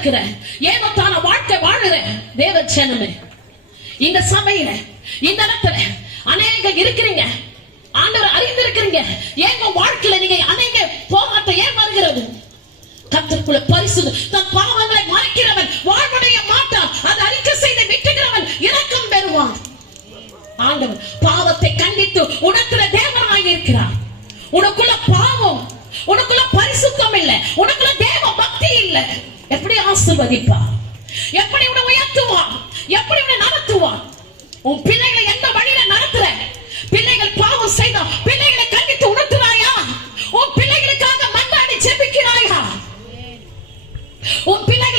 நடக்கிற ஏனோத்தான வாழ்க்கை வாழுற தேவ ஜனமே, இந்த சபையில இந்த இடத்துல அநேக இருக்கிறீங்க, ஆண்டவர் அறிந்திருக்கிறீங்க. ஏங்க வாழ்க்கையில நீங்க அநேக போராட்ட ஏன் வருகிறது? கர்த்தருக்குள்ள பரிசுத்த தன் பாவங்களை மறைக்கிறவன் வாழ்வடைய மாட்டான். அதை அறிக்கை செய்து விட்டுகிறவன் இரக்கம் பெறுவான். ஆண்டவர் பாவத்தை கண்டித்து உணர்த்துற தேவனாய் இருக்கிறார். உனக்குள்ள பாவம், உனக்குள்ள பரிசுத்தம் இல்ல, உனக்குள்ள தேவ பக்தி இல்ல, எப்படி ஆசீர்வதிப்பா? எப்படி உன்னை உயர்த்துவா? எப்படி உன்னை நடத்துவா? உன் பிள்ளைகளை எந்த வழியில நடத்துற? பிள்ளைகள் பாவம் செய்தா பிள்ளைகளை கண்டித்து உணர்த்துறாயா? உன் பிள்ளைகளுக்காக மன்றாடி ஜெபிக்கிறாயா? உன் பிள்ளை